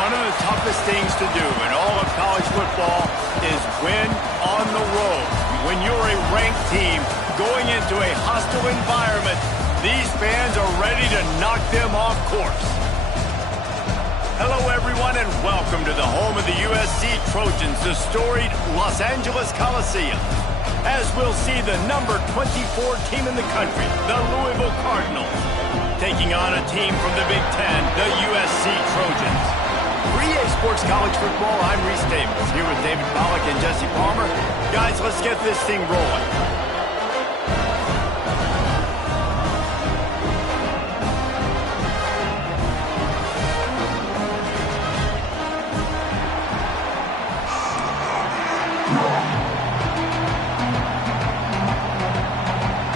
One of the toughest things to do in all of college football is win on the road. When you're a ranked team going into a hostile environment, these fans are ready to knock them off course. Hello, everyone, and welcome to the home of the USC Trojans, the storied Los Angeles Coliseum. As we'll see the number 24 team in the country, the Louisville Cardinals, taking on a team from the Big Ten, the USC Trojans. For EA Sports College Football, I'm Reese Davis, here with David Pollack and Jesse Palmer. Guys, let's get this thing rolling.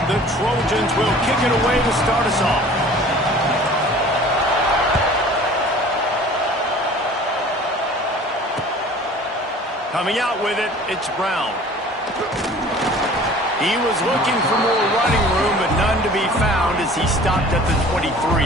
The Trojans will kick it away to start us off. Coming out with it, it's Brown. He was looking for more running room, but none to be found as he stopped at the 23.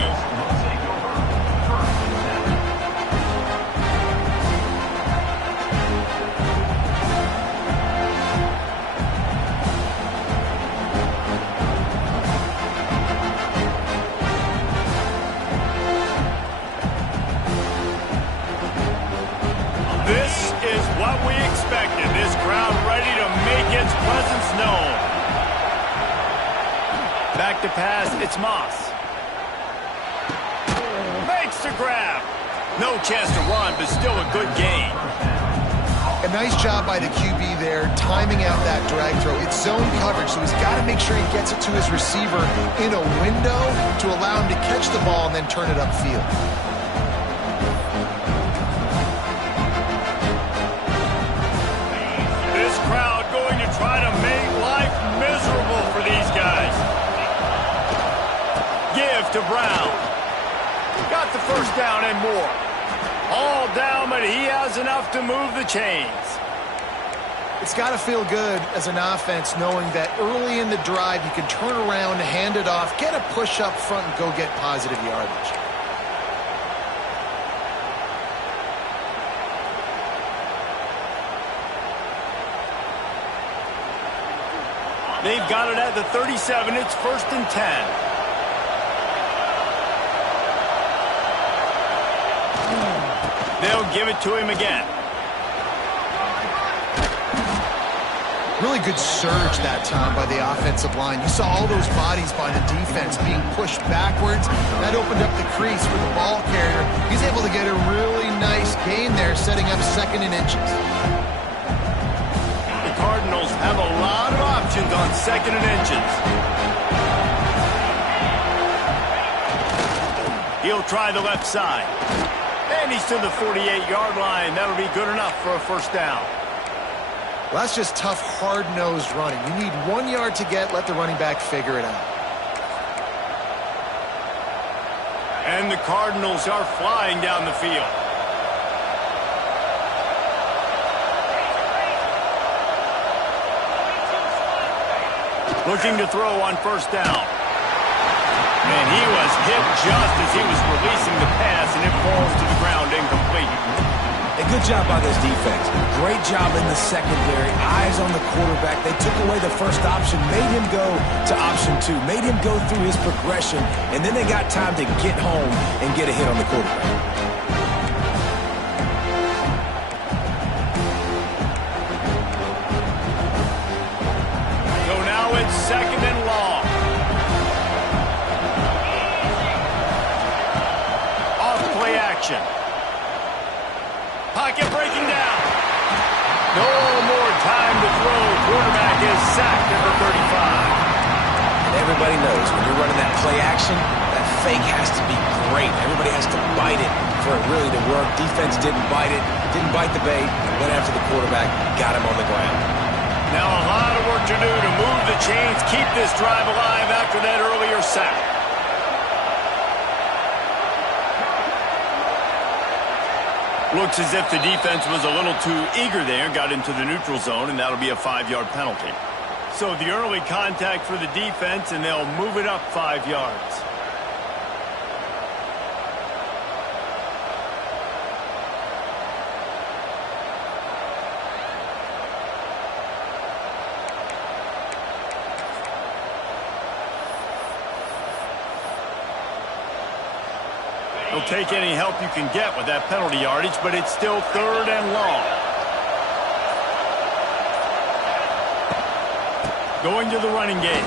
This is what we expected. This crowd ready to make its presence known. Back to pass, it's Moss. Makes the grab. No chance to run, but still a good gain. A nice job by the QB there, timing out that drag throw. It's zone coverage, so he's got to make sure he gets it to his receiver in a window to allow him to catch the ball and then turn it upfield. Crowd going to try to make life miserable for these guys. Give to Brown. Got the first down and more. All down, but he has enough to move the chains. It's got to feel good as an offense knowing that early in the drive you can turn around, hand it off, get a push up front, and go get positive yardage. They've got it at the 37. It's 1st and 10. They'll give it to him again. Really good surge that time by the offensive line. You saw all those bodies by the defense being pushed backwards. That opened up the crease for the ball carrier. He's able to get a really nice gain there, setting up 2nd and inches. Cardinals have a lot of options on 2nd and inches. He'll try the left side. And he's to the 48-yard line. That'll be good enough for a first down. Well, that's just tough, hard-nosed running. You need 1 yard to get, let the running back figure it out. And the Cardinals are flying down the field. Looking to throw on 1st down. And he was hit just as he was releasing the pass, and it falls to the ground incomplete. A good job by this defense. Great job in the secondary. Eyes on the quarterback. They took away the first option, made him go to option 2, made him go through his progression, and then they got time to get home and get a hit on the quarterback. It's 2nd and long. Off play action. Pocket breaking down. No more time to throw. Quarterback is sacked at the 35. And everybody knows when you're running that play action, that fake has to be great. Everybody has to bite it for it really to work. Defense didn't bite it, didn't bite the bait, went after the quarterback, got him on the ground. Now a lot of work to do to move the chains, keep this drive alive after that earlier sack. Looks as if the defense was a little too eager there, got into the neutral zone, and that'll be a 5-yard penalty. So the early contact for the defense, and they'll move it up 5 yards. He'll take any help you can get with that penalty yardage, but it's still 3rd and long. Going to the running game.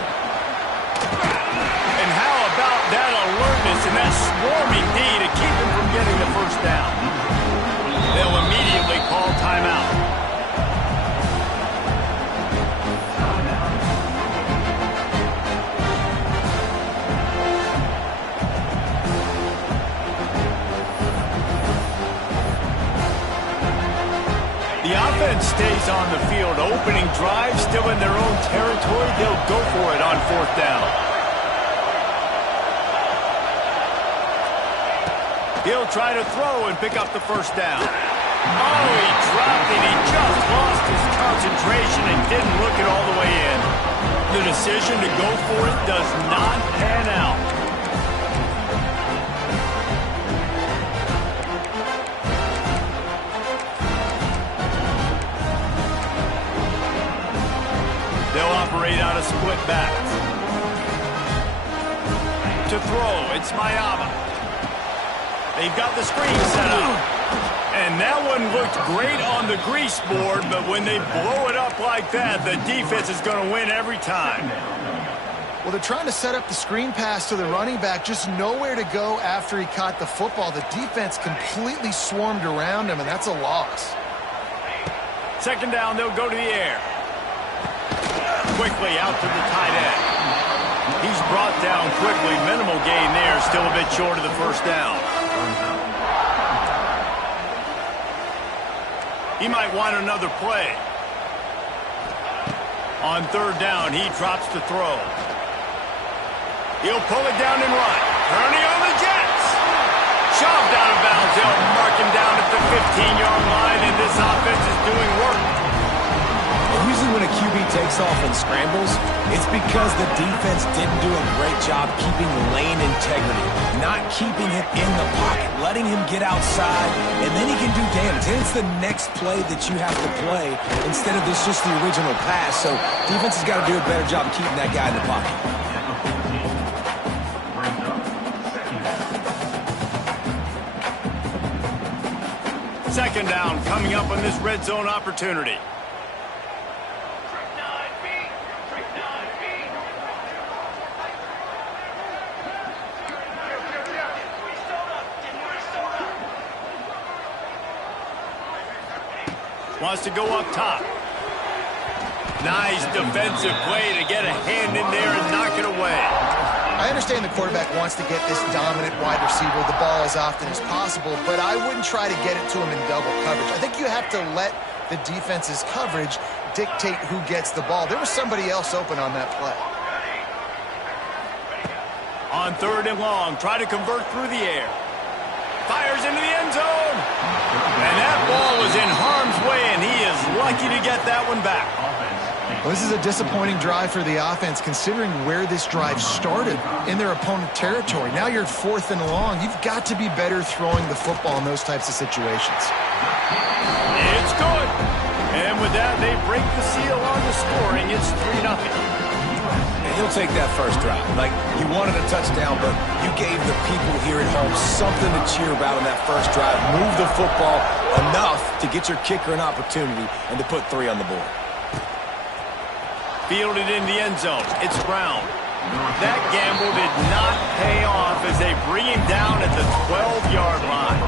And how about that alertness and that swarming D to keep him from getting the first down? They'll immediately call timeout. The offense stays on the field. Opening drive, still in their own territory. They'll go for it on 4th down. He'll try to throw and pick up the first down. Oh, he dropped it. He just lost his concentration and didn't look it all the way in. The decision to go for it does not pan out. They'll operate out of split backs. To throw, it's Mayama. They've got the screen set up. And that one looked great on the grease board, but when they blow it up like that, the defense is going to win every time. Well, they're trying to set up the screen pass to the running back, just nowhere to go after he caught the football. The defense completely swarmed around him, and that's a loss. 2nd down, they'll go to the air. Quickly out to the tight end. He's brought down quickly. Minimal gain there. Still a bit short of the first down. He might want another play. On 3rd down, he drops to throw. He'll pull it down and run. Turning on the Jets. Shoved out of bounds. They'll mark him down at the 15-yard line, and this offense is doing work. Usually when a QB takes off and scrambles, it's because the defense didn't do a great job keeping lane integrity, not keeping him in the pocket, letting him get outside, and then he can do damage. And it's the next play that you have to play instead of this just the original pass. So defense has got to do a better job of keeping that guy in the pocket. 2nd down coming up on this red zone opportunity. Wants to go up top. Nice defensive play to get a hand in there and knock it away. I understand the quarterback wants to get this dominant wide receiver the ball as often as possible, but I wouldn't try to get it to him in double coverage. I think you have to let the defense's coverage dictate who gets the ball. There was somebody else open on that play. On 3rd and long, try to convert through the air. Fires into the end zone. And that ball was in harm's way, and he is lucky to get that one back. Well, this is a disappointing drive for the offense, considering where this drive started in their opponent territory. Now you're 4th and long. You've got to be better throwing the football in those types of situations. It's good. And with that, they break the seal on the scoring. It's 3-0. And he'll take that first drive. Like, you wanted a touchdown, but you gave the people here at home something to cheer about in that first drive. Move the football enough to get your kicker an opportunity and to put 3 on the board. Fielded in the end zone. It's Brown. That gamble did not pay off as they bring him down at the 12-yard line.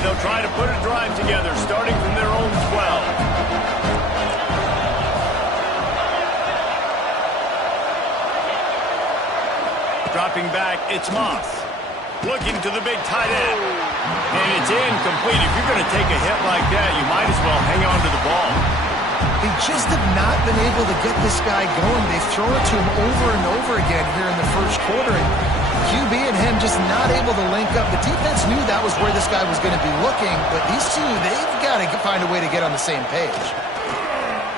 They'll try to put a drive together, starting from their own 12. Dropping back, it's Moss. Looking to the big tight end. And it's incomplete. If you're going to take a hit like that, you might as well hang on to the ball. They just have not been able to get this guy going. They've thrown it to him over and over again here in the first quarter. And QB and him just not able to link up. The defense knew that was where this guy was going to be looking, but these two, they've got to find a way to get on the same page.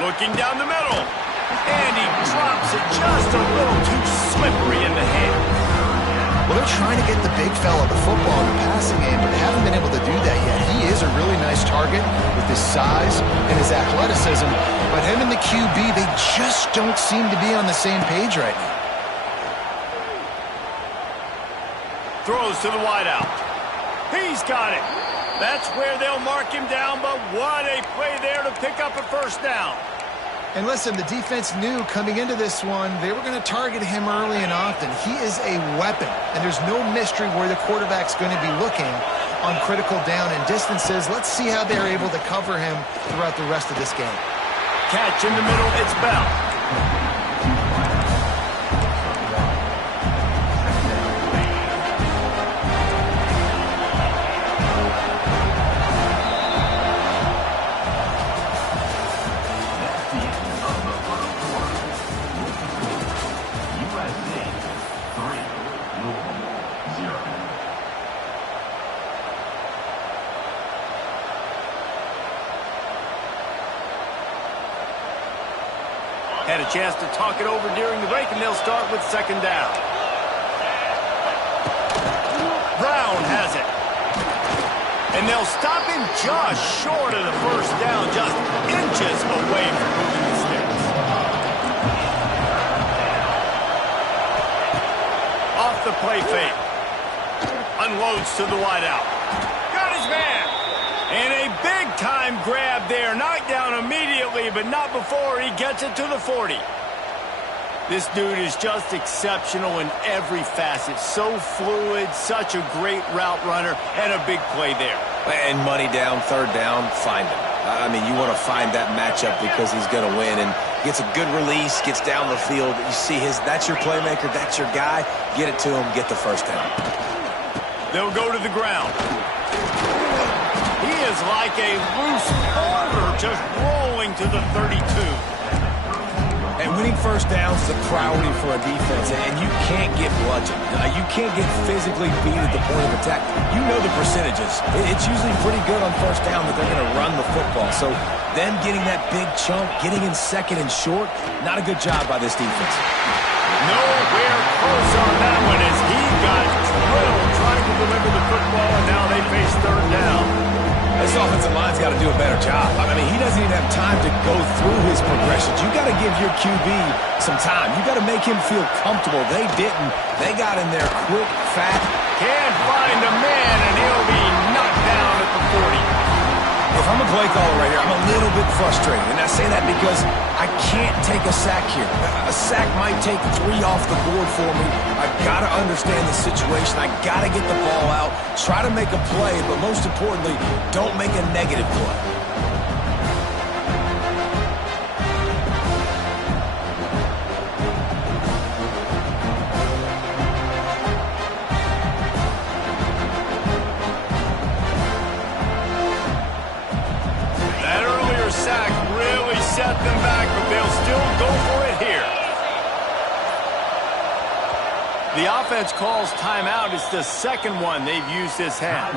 Looking down the middle. And he drops it just a little too slippery in the hand. Well, they're trying to get the big fella the football in the passing game, but they haven't been able to do that yet. He is a really nice target with his size and his athleticism, but him and the QB, they just don't seem to be on the same page right now. Throws to the wideout. He's got it. That's where they'll mark him down, but what a play there to pick up a first down. And listen, the defense knew coming into this one, they were going to target him early and often. He is a weapon, and there's no mystery where the quarterback's going to be looking on critical down and distances. Let's see how they're able to cover him throughout the rest of this game. Catch in the middle, it's Bell. Had a chance to talk it over during the break, and they'll start with second down. Brown has it. And they'll stop him just short of the first down, just inches away from moving the sticks. Off the play fake. Unloads to the wideout. Got his man. And a big-time grab there. Knocked down immediately, but not before he gets it to the 40. This dude is just exceptional in every facet. So fluid, such a great route runner, and a big play there. And money down, third down, find him. I mean, you want to find that matchup because he's going to win. And gets a good release, gets down the field. You see that's your playmaker, that's your guy. Get it to him, get the first down. They'll go to the ground. He is like a loose boulder just rolling to the 32. And winning first downs is a priority for a defense, and you can't get bludgeoned. You can't get physically beat at the point of attack. You know the percentages. It's usually pretty good on first down that they're going to run the football. So them getting that big chunk, getting in second and short, not a good job by this defense. Nowhere close on that one as he got drilled trying to deliver the football, and now they face third down. This offensive line's got to do a better job. I mean, he doesn't even have time to go through his progressions. You got to give your QB some time. You got to make him feel comfortable. They didn't. They got in there quick, fat. Can't find a man, and he'll be knocked down at the 40. If I'm a play caller right here, I'm a little bit frustrated. And I say that because I can't take a sack here. A sack might take 3 off the board for me. I've got to understand the situation. I got to get the ball out, try to make a play, but most importantly, don't make a negative play. Set them back, but they'll still go for it here. The offense calls timeout. It's the second one they've used this half.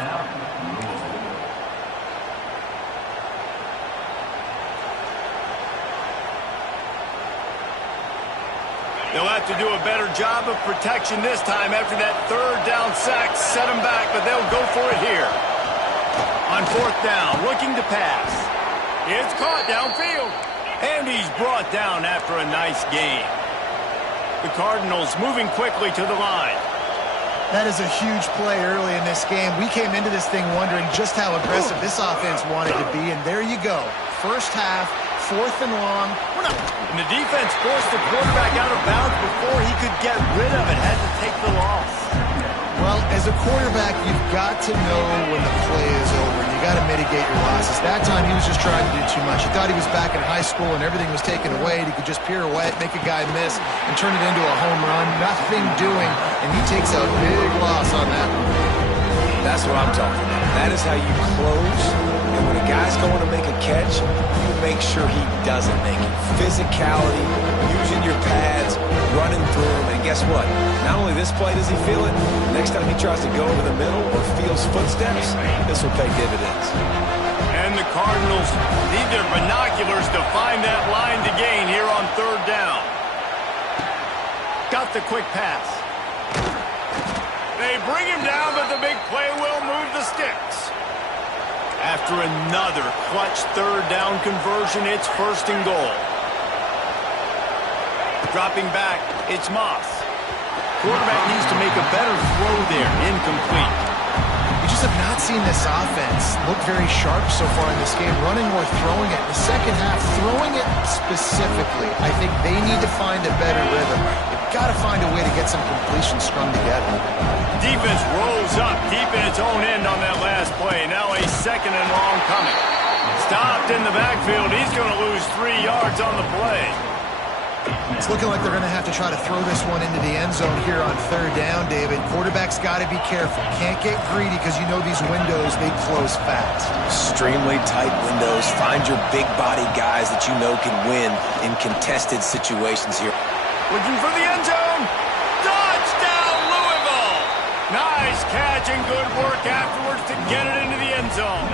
They'll have to do a better job of protection this time after that third down sack. Set them back, but they'll go for it here. On fourth down, looking to pass. It's caught downfield. And he's brought down after a nice gain. The Cardinals moving quickly to the line. That is a huge play early in this game. We came into this thing wondering just how aggressive this offense wanted to be, and there you go. First half, 4th and long. And the defense forced the quarterback out of bounds before he could get rid of it. Had to take the loss. Well, as a quarterback, you've got to know when the play is over. You got to mitigate your losses. That time, he was just trying to do too much. He thought he was back in high school and everything was taken away. And he could just pirouette, make a guy miss, and turn it into a home run. Nothing doing, and he takes a big loss on that one. That's what I'm talking about. That is how you close. And when a guy's going to make a catch, you make sure he doesn't make it. Physicality, using your pads, running through him. And guess what? Not only this play does he feel it, next time he tries to go over the middle or feels footsteps, this will pay dividends. And the Cardinals need their binoculars to find that line to gain here on third down. Got the quick pass. They bring him down, but the big play will move the sticks. After another clutch third down conversion, it's 1st and goal. Dropping back, it's Moss. Quarterback needs to make a better throw there. Incomplete. We just have not seen this offense look very sharp so far in this game, running or throwing it. In the second half, throwing it specifically, I think they need to find a better rhythm. They've got to find a way to get some completion strung together. Defense rolls up deep in its own end on that last play. Now a 2nd and long coming. Stopped in the backfield. He's going to lose 3 yards on the play. It's looking like they're going to have to try to throw this one into the end zone here on 3rd down, David. Quarterback's got to be careful. Can't get greedy because you know these windows, they close fast. Extremely tight windows. Find your big body guys that you know can win in contested situations here. Looking for the end zone. Touchdown, Louisville! Nice catch and good work afterwards to get it into the end zone.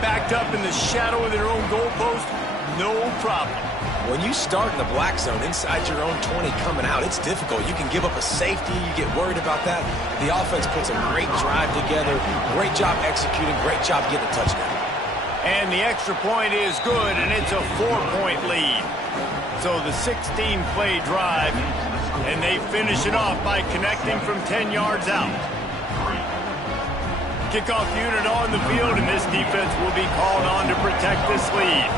Backed up in the shadow of their own goalpost, no problem. When you start in the black zone inside your own 20 coming out, it's difficult. You can give up a safety. You get worried about that. The offense puts a great drive together. Great job executing. Great job getting a touchdown. And the extra point is good, and it's a 4-point lead. So the 16-play drive, and they finish it off by connecting from 10 yards out. Kickoff unit on the field, and this defense will be called on to protect this lead.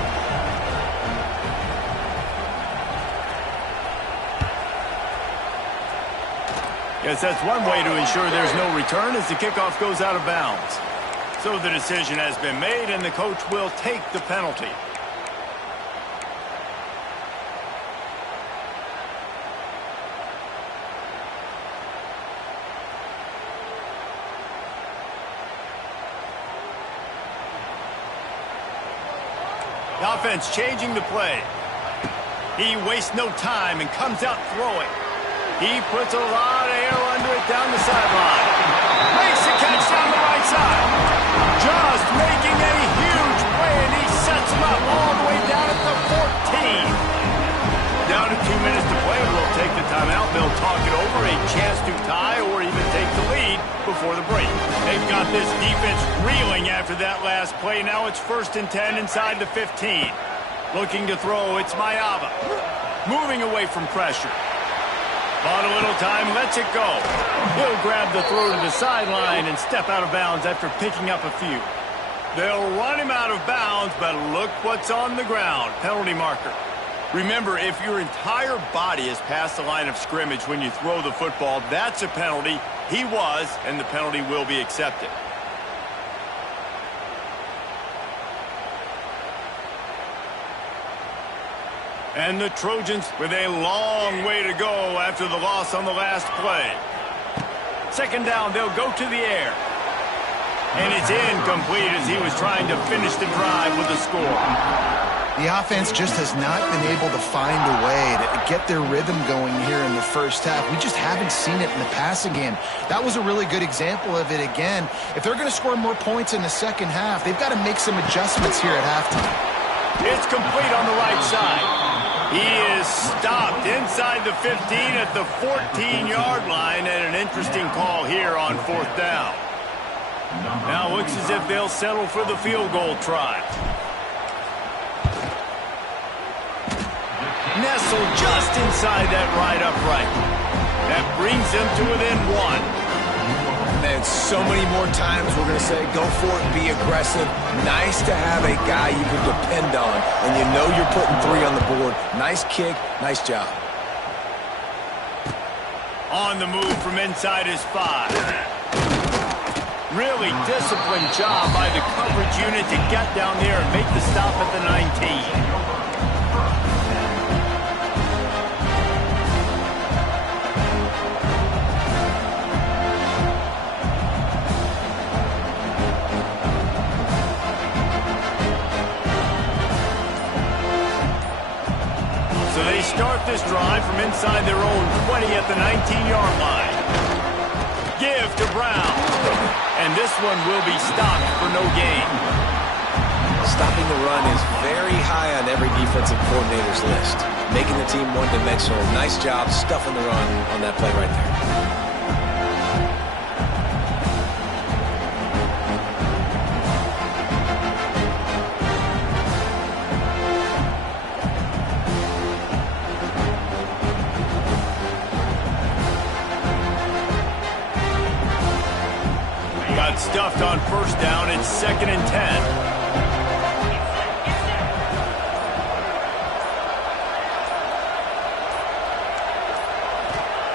Yes, that's one way to ensure there's no return as the kickoff goes out of bounds. So the decision has been made, and the coach will take the penalty. The offense changing the play. He wastes no time and comes out throwing. He puts a lot of air under it down the sideline. Makes the catch down the right side. Just making a huge play, and he sets him up all the way down at the 14. Down to 2 minutes to play. We'll take the timeout. They'll talk it over. A chance to tie or even take the lead before the break. They've got this defense reeling after that last play. Now it's 1st and 10 inside the 15. Looking to throw, it's Mayava. Moving away from pressure. Bought a little time, lets it go. He'll grab the throw to the sideline and step out of bounds after picking up a few. They'll run him out of bounds, but look what's on the ground. Penalty marker. Remember, if your entire body is past the line of scrimmage when you throw the football, that's a penalty. He was, and the penalty will be accepted. And the Trojans with a long way to go after the loss on the last play. 2nd down, they'll go to the air. And it's incomplete as he was trying to finish the drive with a score. The offense just has not been able to find a way to get their rhythm going here in the first half. We just haven't seen it in the passing game. That was a really good example of it again. If they're going to score more points in the second half, they've got to make some adjustments here at halftime. It's complete on the right side. He is stopped inside the 15 at the 14-yard line, and an interesting call here on 4th down. Now looks as if they'll settle for the field goal try. Nestled just inside that right upright. That brings them to within 1. And so many more times we're going to say, go for it, be aggressive. Nice to have a guy you can depend on, and you know you're putting 3 on the board. Nice kick, nice job. On the move from inside his 5. Really disciplined job by the coverage unit to get down there and make the stop at the 19. So they start this drive from inside their own 20 at the 19-yard line. Give to Brown. And this one will be stopped for no gain. Stopping the run is very high on every defensive coordinator's list. Making the team one-dimensional. Nice job stuffing the run on that play right there. stuffed on first down. It's 2nd and 10.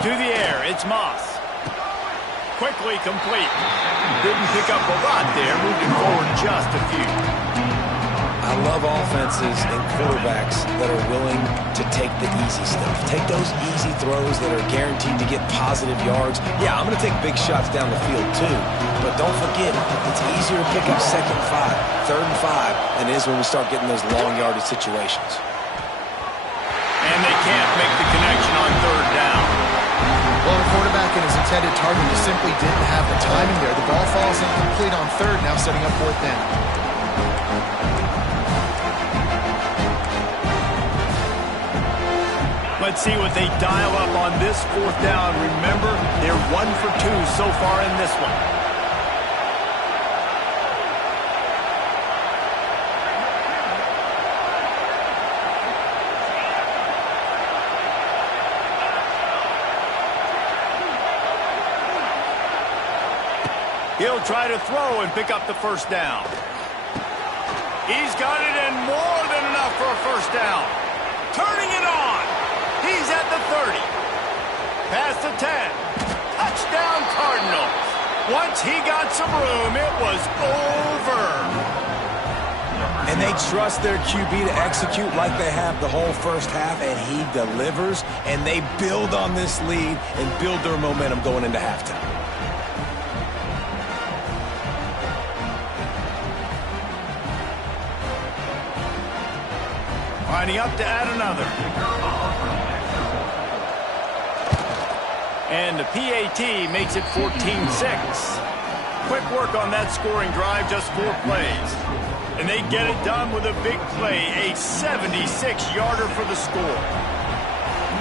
To the air, it's Moss. Quickly complete. Didn't pick up a lot there, moving forward just a few. I love offenses and quarterbacks that are willing to take the easy stuff. Take those easy throws that are guaranteed to get positive yards. Yeah, I'm going to take big shots down the field too, but don't forget, it's easier to pick up 2nd and 5, 3rd and 5 than it is when we start getting those long yardage situations. And they can't make the connection on 3rd down. Well, the quarterback and his intended target just simply didn't have the timing there. The ball falls incomplete on 3rd, now setting up 4th down. Let's see what they dial up on this 4th down. Remember, they're 1 for 2 so far in this one. He'll try to throw and pick up the 1st down. He's got it, and more than enough for a 1st down. Turning it on. He's at the 30. Past the 10. Touchdown, Cardinals. Once he got some room, it was over. And they trust their QB to execute like they have the whole first half, and he delivers, and they build on this lead and build their momentum going into halftime. Lining up to add another. And the PAT makes it 14-6. Quick work on that scoring drive, just 4 plays. And they get it done with a big play, a 76-yarder for the score.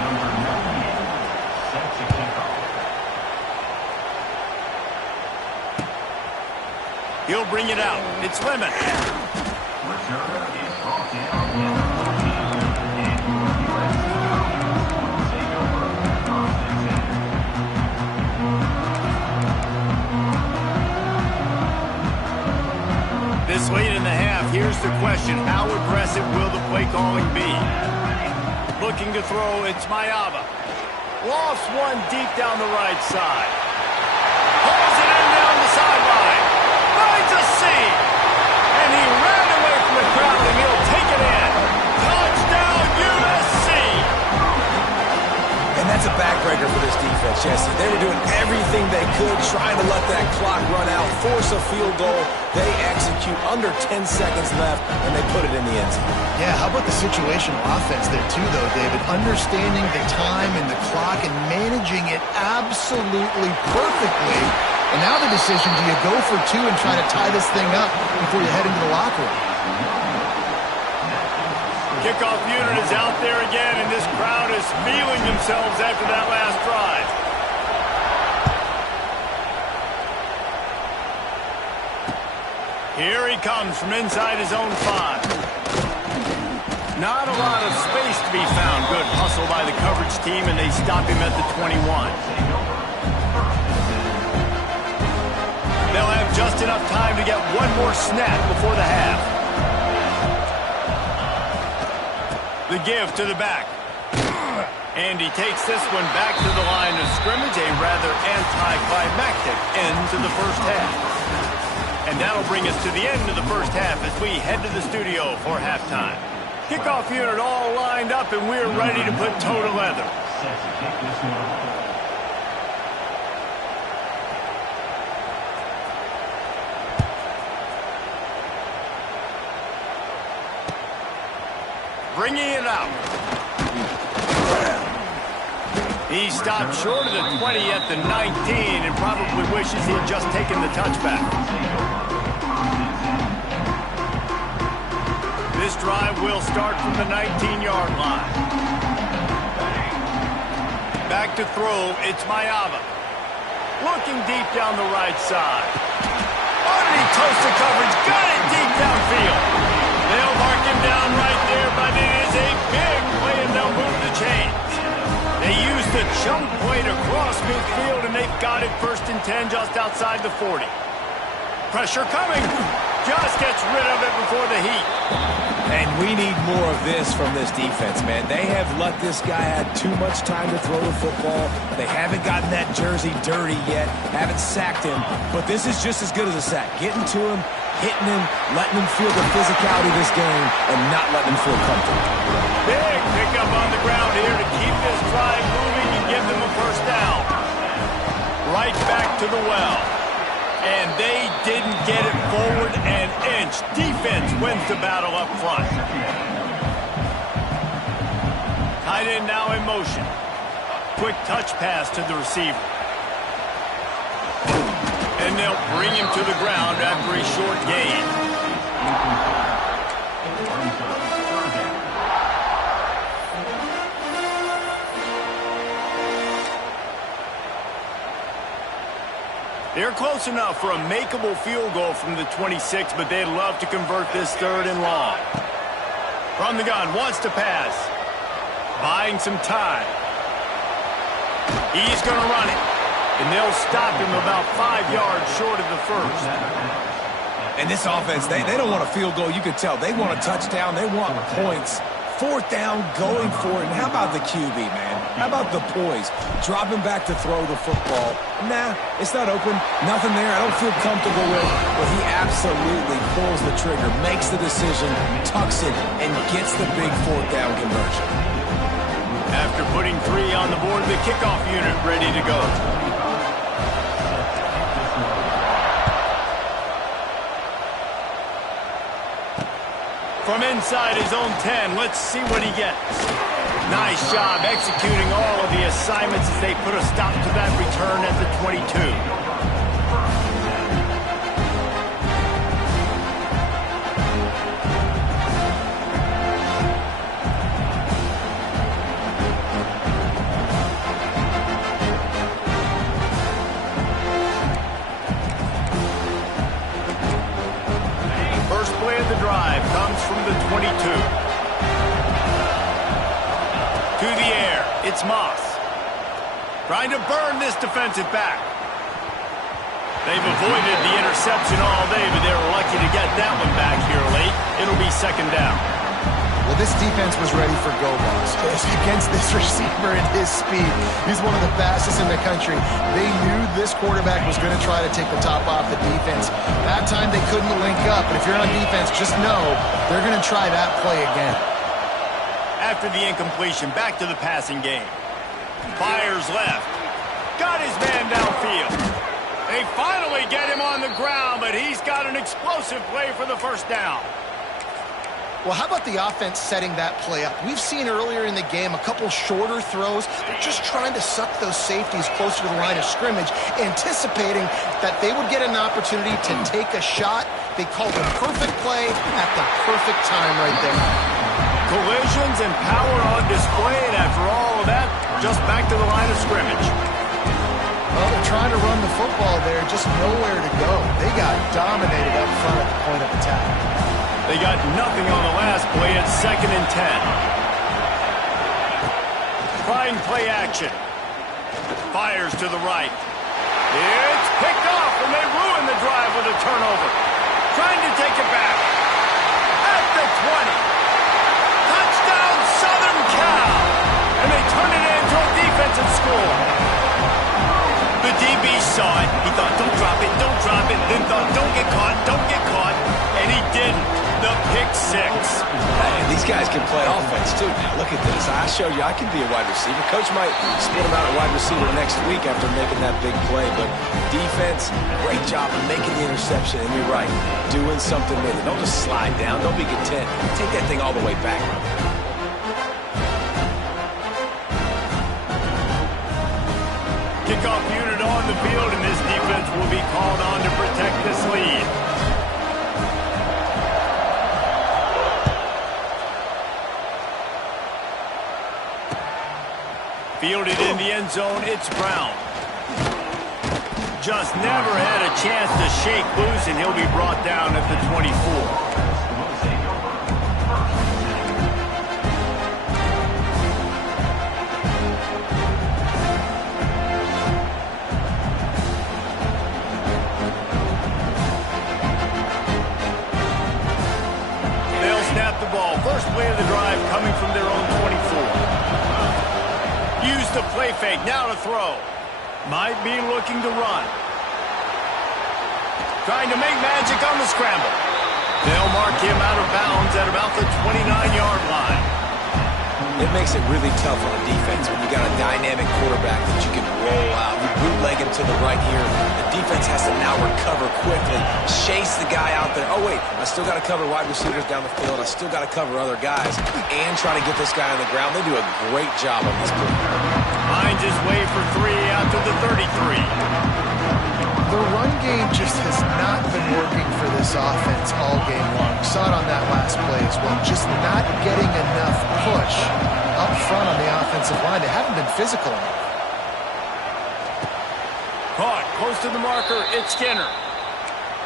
Number 9 set to kick off. He'll bring it out. It's Lemon. Returner is brought down. This late in the half, here's the question. How aggressive will the play calling be? Looking to throw, it's Mayava. Lost one deep down the right side. Pulls it in down the sideline. Finds a seam. And he ran away from the crowd, and he'll take it in. Touchdown, USC! And that's a backbreaker for this defense, Jesse. They were doing everything they could, trying to let that clock run out, force a field goal. They execute under 10 seconds left, and they put it in the end zone. Yeah, how about the situational offense there too, though, David? Understanding the time and the clock and managing it absolutely perfectly. And now the decision, do you go for 2 and try to tie this thing up before you head into the locker room? Kickoff unit is out there again, and this crowd is feeling themselves after that last drive. Here he comes from inside his own 5. Not a lot of space to be found. Good hustle by the coverage team, and they stop him at the 21. They'll have just enough time to get one more snap before the half. The give to the back. And he takes this one back to the line of scrimmage, a rather anticlimactic end to the first half. And that'll bring us to the end of the first half as we head to the studio for halftime. Kickoff unit all lined up, and we're ready to put toe to leather. Set to kick this one off. Bringing it out. He stopped short of the 20 at the 19 and probably wishes he had just taken the touchback. This drive will start from the 19-yard line. Back to throw, it's Mayava. Looking deep down the right side. Underneath toasted coverage, got it deep downfield. They'll mark him down right there, but it is a big play, and they'll move the chains. They use the jump play to cross midfield, and they've got it 1st and 10 just outside the 40. Pressure coming. Just gets rid of it before the heat. And we need more of this from this defense, man. They have let this guy have too much time to throw the football. They haven't gotten that jersey dirty yet, haven't sacked him. But this is just as good as a sack. Getting to him, hitting him, letting him feel the physicality of this game, and not letting him feel comfortable. Big pickup on the ground here to keep this drive moving and give them a first down. Right back to the well. And they didn't get it forward an inch. Defense wins the battle up front. Tight end now in motion. Quick touch pass to the receiver. And they'll bring him to the ground after a short gain. They're close enough for a makeable field goal from the 26, but they'd love to convert this third and long. From the gun, wants to pass. Buying some time. He's going to run it. And they'll stop him about 5 yards short of the first. And this offense, they don't want a field goal. You can tell. They want a touchdown. They want points. Fourth down, going for it. And how about the QB, man? How about the poise? Dropping back to throw the football. Nah, it's not open. Nothing there I don't feel comfortable with. But he absolutely pulls the trigger, makes the decision, tucks it, and gets the big fourth down conversion. After putting 3 on the board, the kickoff unit ready to go. From inside his own 10, let's see what he gets. Nice job executing all of the assignments as they put a stop to that return at the 22. From the 22. To the air, it's Moss. Trying to burn this defensive back. They've avoided the interception all day, but they were lucky to get that one back here late. It'll be second down. Well, this defense was ready for go-balls against this receiver and his speed. He's one of the fastest in the country. They knew this quarterback was going to try to take the top off the defense. That time they couldn't link up, but if you're on defense, just know they're going to try that play again. After the incompletion, back to the passing game. Fires left. Got his man downfield. They finally get him on the ground, but he's got an explosive play for the first down. Well, how about the offense setting that play up? We've seen earlier in the game a couple shorter throws. They're just trying to suck those safeties closer to the line of scrimmage, anticipating that they would get an opportunity to take a shot. They called the perfect play at the perfect time right there. Collisions and power on display, and after all of that, just back to the line of scrimmage. Well, they're trying to run the football there, just nowhere to go. They got dominated up front at the point of attack. They got nothing on the last play at 2nd and 10. Trying play action. Fires to the right. It's picked off, and they ruin the drive with a turnover. Trying to take it back. At the 20. Touchdown, Southern Cal. And they turn it into a defensive score. The DB saw it. He thought, don't drop it, don't drop it. Then thought, don't get caught, don't get caught. And he didn't. The pick 6. Hey, these guys can play offense, too. Now, look at this. I showed you I can be a wide receiver. Coach might split him out at wide receiver next week after making that big play. But defense, great job of making the interception. And you're right, doing something with it. Don't just slide down. Don't be content. Take that thing all the way back. Kickoff unit on the field, and this defense will be called on to protect this lead. Fielded in the end zone, it's Brown. Just never had a chance to shake loose, and he'll be brought down at the 24. ball. First play of the drive coming from their own 24. Use the play fake. Now to throw. Might be looking to run. Trying to make magic on the scramble. They'll mark him out of bounds at about the 29-yard line. It makes it really tough on the defense when you got a dynamic quarterback that you can roll out. You bootleg him to the right here. The defense has to now recover quickly, chase the guy out there. Oh, wait, I still got to cover wide receivers down the field. I still got to cover other guys and try to get this guy on the ground. They do a great job on this play. Finds his way for 3 out to the 33. The run game just has not been working for this offense all game long. We saw it on that last play as well. Just not getting enough push up front on the offensive line. They haven't been physical enough. Caught close to the marker. It's Skinner.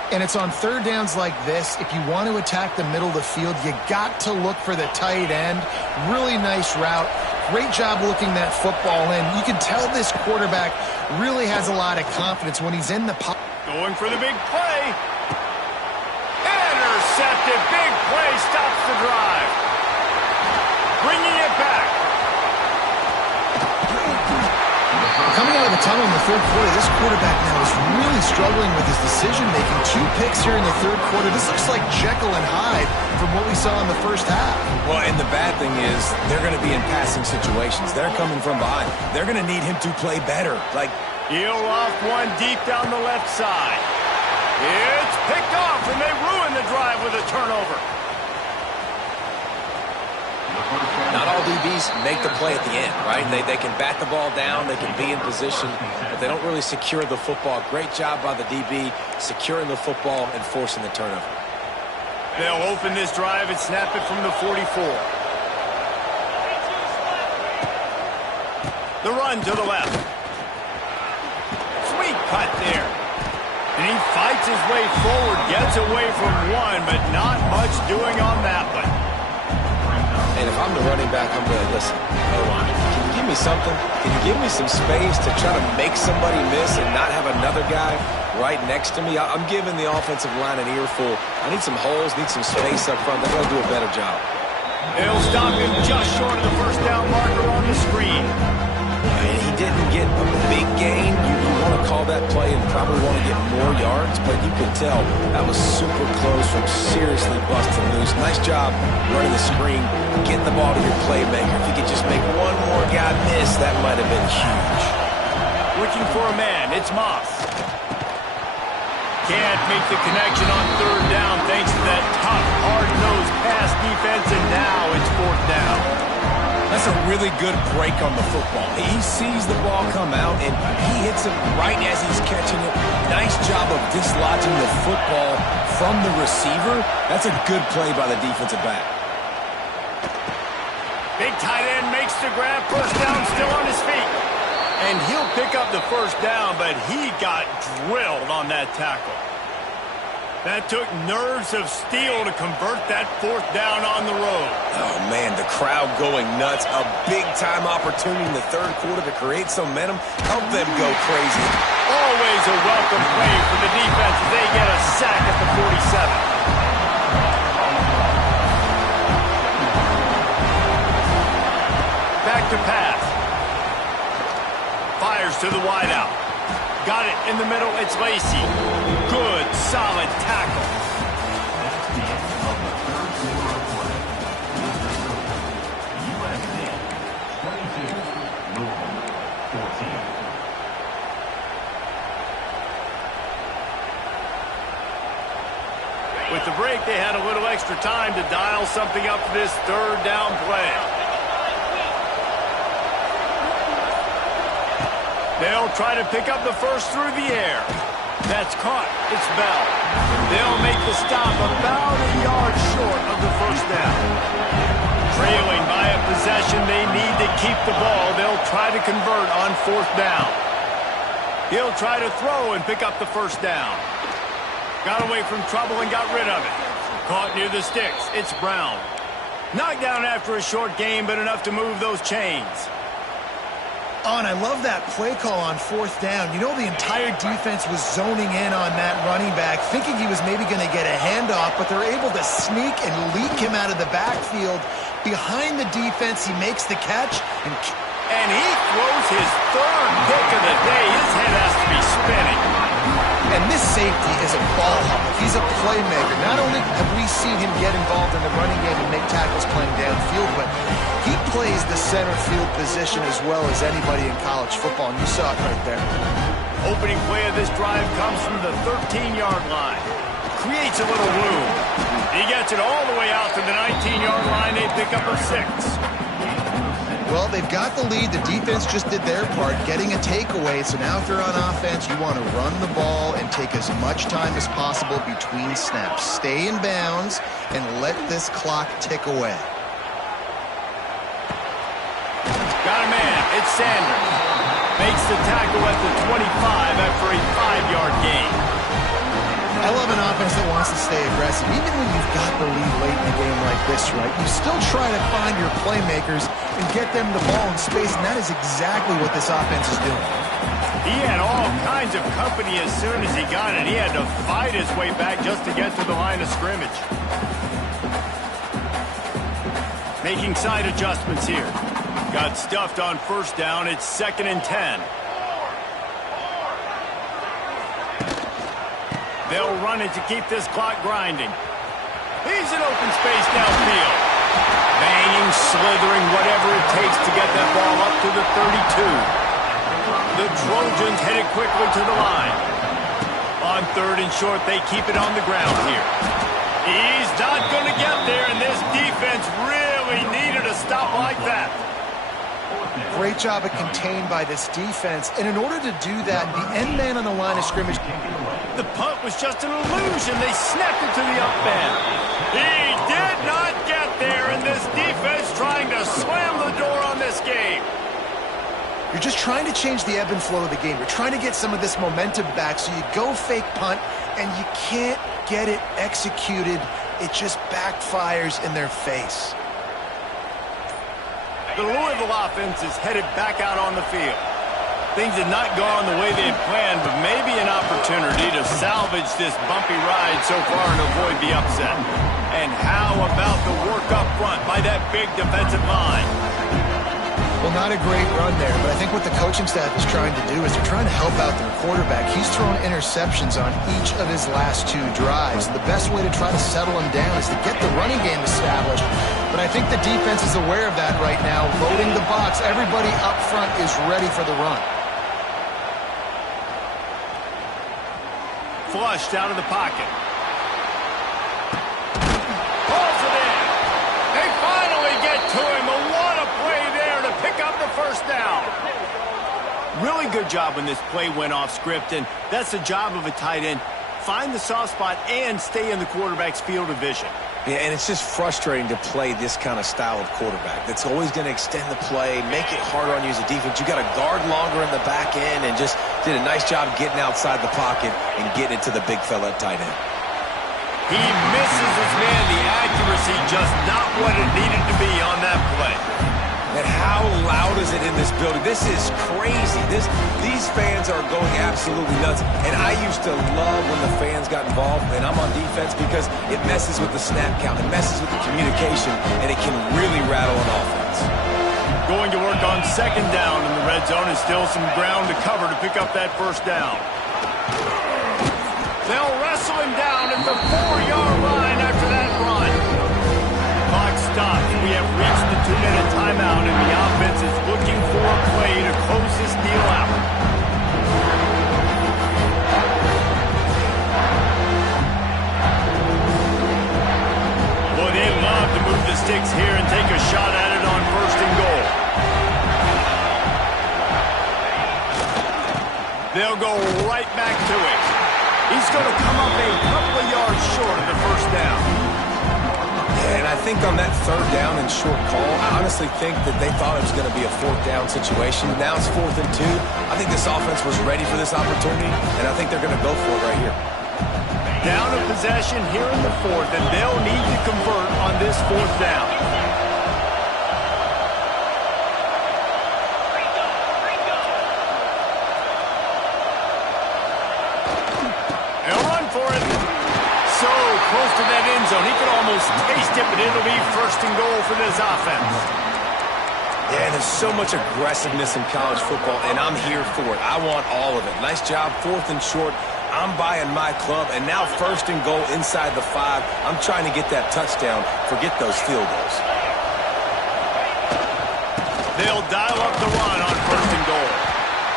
And it's on third downs like this. If you want to attack the middle of the field, you got to look for the tight end. Really nice route. Great job looking that football in. You can tell this quarterback really has a lot of confidence when he's in the pocket. Going for the big play. Intercepted. Big play stops the drive. Bringing it back. Coming out of the tunnel in the third quarter, this quarterback now is really struggling with his decision-making. 2 picks here in the third quarter. This looks like Jekyll and Hyde from what we saw in the first half. Well, and the bad thing is they're going to be in passing situations. They're coming from behind. They're going to need him to play better. He'll off one deep down the left side. It's picked off, and they ruin the drive with a turnover. Not all DBs make the play at the end, right? They can bat the ball down, they can be in position, but they don't really secure the football. Great job by the DB securing the football and forcing the turnover. They'll open this drive and snap it from the 44. The run to the left. Sweet cut there. And he fights his way forward, gets away from one, but not much doing on that one. And if I'm the running back, I'm going to listen. O-line, can you give me something? Can you give me some space to try to make somebody miss and not have another guy right next to me? I'm giving the offensive line an earful. I need some holes, need some space up front. They're going to do a better job. They'll stop him just short of the first down marker on the screen. And he didn't get a big gain. You want to call that play and probably want to get more yards, but you can tell that was super close from seriously busting loose. Nice job running the screen, getting the ball to your playmaker. If you could just make one more guy miss, that might have been huge. Looking for a man, it's Moss. Can't make the connection on third down thanks to that tough, hard-nosed pass defense, and now it's fourth down. That's a really good break on the football. He sees the ball come out, and he hits it right as he's catching it. Nice job of dislodging the football from the receiver. That's a good play by the defensive back. Big tight end makes the grab. First down, still on his feet. And he'll pick up the first down, but he got drilled on that tackle. That took nerves of steel to convert that fourth down on the road. Oh, man, the crowd going nuts. A big-time opportunity in the third quarter to create some momentum. Help them go crazy. Always a welcome play for the defense as they get a sack at the 47. Back to pass. Fires to the wideout. Got it in the middle. It's Lacy. Good, solid tackle. That's the end of the third quarter of play. USA 22, Louisville 14. With the break, they had a little extra time to dial something up for this third down play. They'll try to pick up the first through the air. That's caught. It's Bell. They'll make the stop about a yard short of the first down. Trailing by a possession, they need to keep the ball. They'll try to convert on fourth down. He'll try to throw and pick up the first down. Got away from trouble and got rid of it. Caught near the sticks. It's Brown. Knocked down after a short game, but enough to move those chains. Oh, and I love that play call on fourth down. You know, the entire defense was zoning in on that running back, thinking he was maybe going to get a handoff, but they're able to sneak and leak him out of the backfield. Behind the defense, he makes the catch. And he throws his third pick of the day. His head has to be spinning. And this safety is a ball hawk. He's a playmaker. Not only have we seen him get involved in the running game and make tackles playing downfield, but he plays the center field position as well as anybody in college football, and you saw it right there. Opening play of this drive comes from the 13-yard line. Creates a little room. He gets it all the way out to the 19-yard line. They pick up a 6. Well, they've got the lead. The defense just did their part, getting a takeaway. So now if you're on offense, you want to run the ball and take as much time as possible between snaps. Stay in bounds and let this clock tick away. Got a man. It's Sanders. Makes the tackle at the 25 after a 5-yard gain. I love an offense that wants to stay aggressive. Even when you've got the lead late in a game like this, right, you still try to find your playmakers and get them the ball in space, and that is exactly what this offense is doing. He had all kinds of company as soon as he got it. He had to fight his way back just to get to the line of scrimmage. Making side adjustments here. Got stuffed on first down. It's 2nd and 10. They'll run it to keep this clock grinding. He's in open space downfield. Banging, slithering, whatever it takes to get that ball up to the 32. The Trojans headed quickly to the line. On 3rd and short, they keep it on the ground here. He's not going to get there, and this defense really needed a stop like that. Great job of contained by this defense. And in order to do that, the end man on the line of scrimmage. The punt was just an illusion. They snapped it to the up end. He did not get there, and this defense trying to slam the door on this game. You're just trying to change the ebb and flow of the game. You're trying to get some of this momentum back, so you go fake punt, and you can't get it executed. It just backfires in their face. The Louisville offense is headed back out on the field. Things had not gone the way they had planned, but maybe an opportunity to salvage this bumpy ride so far and avoid the upset. And how about the work up front by that big defensive line? Well, not a great run there, but I think what the coaching staff is trying to do is they're trying to help out their quarterback. He's thrown interceptions on each of his last 2 drives. The best way to try to settle him down is to get the running game established. But I think the defense is aware of that right now, loading the box. Everybody up front is ready for the run. Flushed out of the pocket. Pulls it in. They finally get to him. What a play there to pick up the first down. Really good job when this play went off script, and that's the job of a tight end. Find the soft spot and stay in the quarterback's field of vision. Yeah, and it's just frustrating to play this kind of style of quarterback. That's always going to extend the play, make it harder on you as a defense. You got to guard longer in the back end, and just did a nice job getting outside the pocket and getting it to the big fella at tight end. He misses his man. The accuracy just not what it needed to be on that play. And how loud is it in this building? This is crazy. These fans are going absolutely nuts. And I used to love when the fans got involved, and I'm on defense, because it messes with the snap count. It messes with the communication, and it can really rattle an offense. Going to work on 2nd down in the red zone. Is still some ground to cover to pick up that first down. They'll wrestle him down at the 4-yard line after that run. Clock stops. We have reached the 2-minute timeout, and the offense is looking for a play to close this deal out. Boy, they love to move the sticks here and take a shot at it on 1st and goal. They'll go right back to it. He's going to come up a couple of yards short of the first down. And I think on that 3rd down and short call, I honestly think that they thought it was going to be a 4th down situation. Now it's 4th and 2. I think this offense was ready for this opportunity, and I think they're going to go for it right here. Down a possession here in the 4th, and they'll need to convert on this 4th down. almost taste it, but it'll be first and goal for this offense. Yeah, there's so much aggressiveness in college football, and I'm here for it. I want all of it. Nice job, 4th and short. I'm buying my club, and now first and goal inside the 5. I'm trying to get that touchdown. Forget those field goals. They'll dial up the run on first and goal.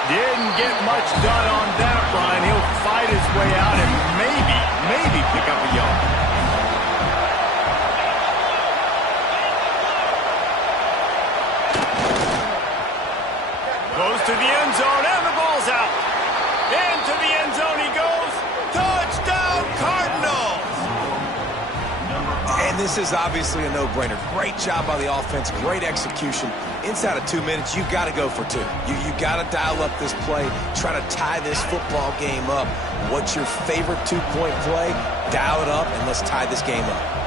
Didn't get much done on that run. He'll fight his way out and maybe pick up a yard. Goes to the end zone, and the ball's out. Into the end zone he goes. Touchdown, Cardinals! And this is obviously a no-brainer. Great job by the offense, great execution. Inside of 2 minutes, you got to go for 2. You got to dial up this play, try to tie this football game up. What's your favorite 2-point play? Dial it up, and let's tie this game up.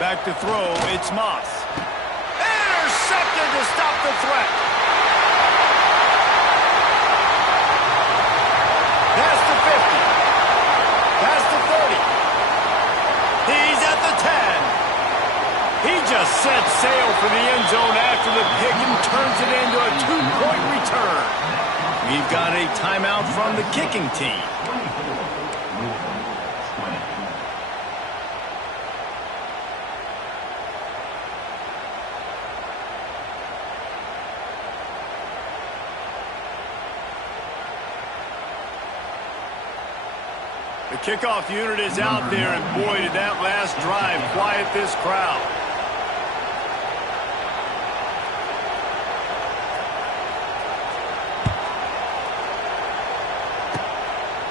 Back to throw, it's Moss. Intercepted to stop the threat. Past the 50. Past the 30. He's at the 10. He just set sail for the end zone after the pick and turns it into a 2-point return. We've got a timeout from the kicking team. The kickoff unit is out there, and boy, did that last drive quiet this crowd.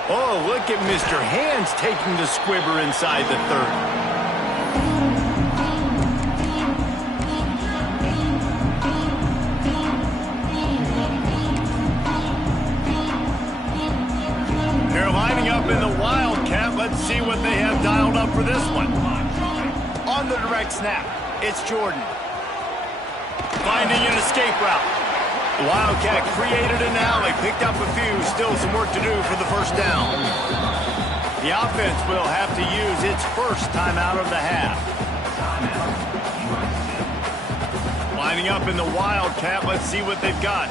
Oh, look at Mr. Hands taking the squibber inside the 30. In the Wildcat, let's see what they have dialed up for this one. On the direct snap, it's Jordan. Finding an escape route. The Wildcat created an alley, picked up a few, still some work to do for the first down. The offense will have to use its first timeout of the half. Lining up in the Wildcat, let's see what they've got.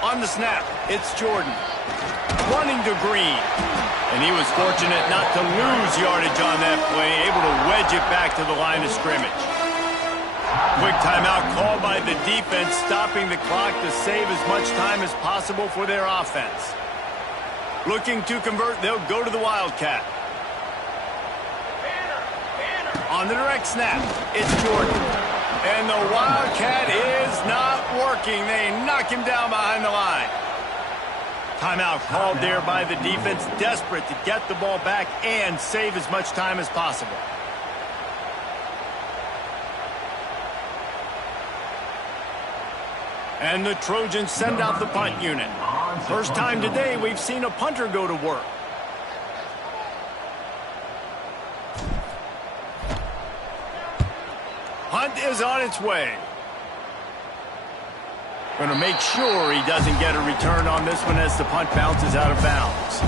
On the snap, it's Jordan. Running to Green. And he was fortunate not to lose yardage on that play, able to wedge it back to the line of scrimmage. Quick timeout called by the defense, stopping the clock to save as much time as possible for their offense. Looking to convert, they'll go to the Wildcat. On the direct snap, it's Jordan. And the Wildcat is not working. They knock him down behind the line. Timeout called there by the defense, desperate to get the ball back and save as much time as possible. And the Trojans send out the punt unit. First time today we've seen a punter go to work. Punt is on its way. Going to make sure he doesn't get a return on this one as the punt bounces out of bounds.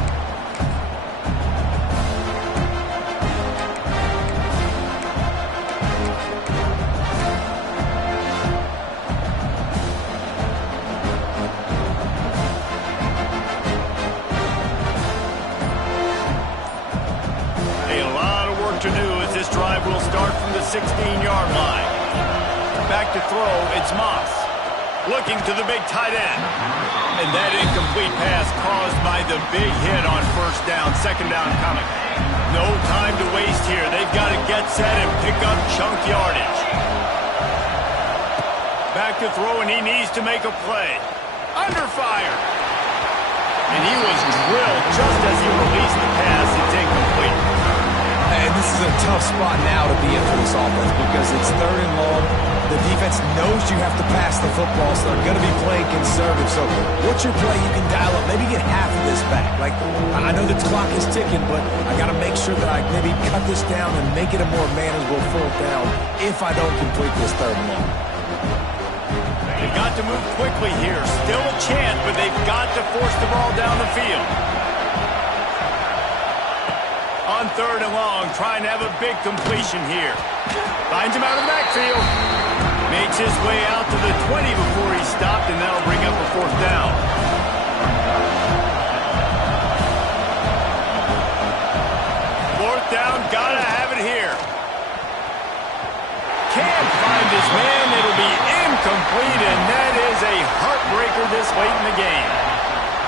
A lot of work to do as this drive will start from the 16-yard line. Back to throw, it's Moss. Looking to the big tight end. And that incomplete pass caused by the big hit on first down, second down coming. No time to waste here. They've got to get set and pick up chunk yardage. Back to throw, and he needs to make a play. Under fire. And he was drilled just as he released the pass. It's incomplete. And this is a tough spot now to be in for this offense because it's 3rd and long. The defense knows you have to pass the football, so they're going to be playing conservative. So what's your play you can dial up? Maybe get half of this back. Like, I know the clock is ticking, but I got to make sure that I maybe cut this down and make it a more manageable fourth down if I don't complete this third and long. They've got to move quickly here. Still a chance, but they've got to force the ball down the field. On third and long, trying to have a big completion here. Finds him out of the backfield. Makes his way out to the 20 before he stopped, and that'll bring up a fourth down. Fourth down, gotta have it here. Can't find his man. It'll be incomplete, and that is a heartbreaker this late in the game.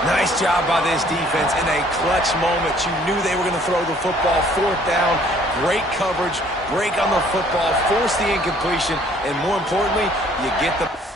Nice job by this defense in a clutch moment. You knew they were going to throw the football. Fourth down, great coverage, break on the football, force the incompletion, and more importantly, you get the...